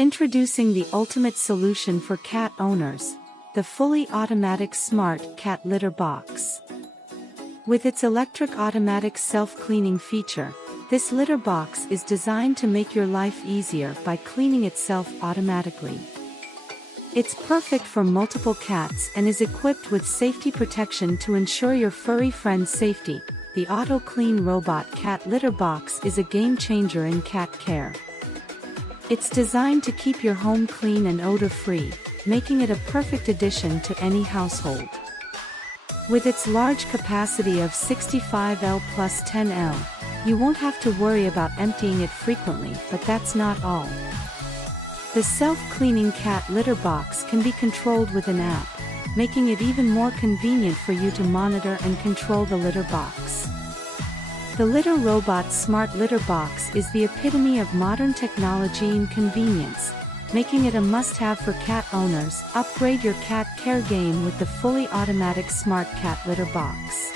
Introducing the ultimate solution for cat owners, the fully automatic smart cat litter box. With its electric automatic self-cleaning feature, this litter box is designed to make your life easier by cleaning itself automatically. It's perfect for multiple cats and is equipped with safety protection to ensure your furry friend's safety. The auto-clean robot cat litter box is a game-changer in cat care. It's designed to keep your home clean and odor-free, making it a perfect addition to any household. With its large capacity of 65L plus 10L, you won't have to worry about emptying it frequently, but that's not all. The self-cleaning cat litter box can be controlled with an app, making it even more convenient for you to monitor and control the litter box. The Litter Robot Smart Litter Box is the epitome of modern technology and convenience, making it a must-have for cat owners. Upgrade your cat care game with the fully automatic Smart Cat Litter Box.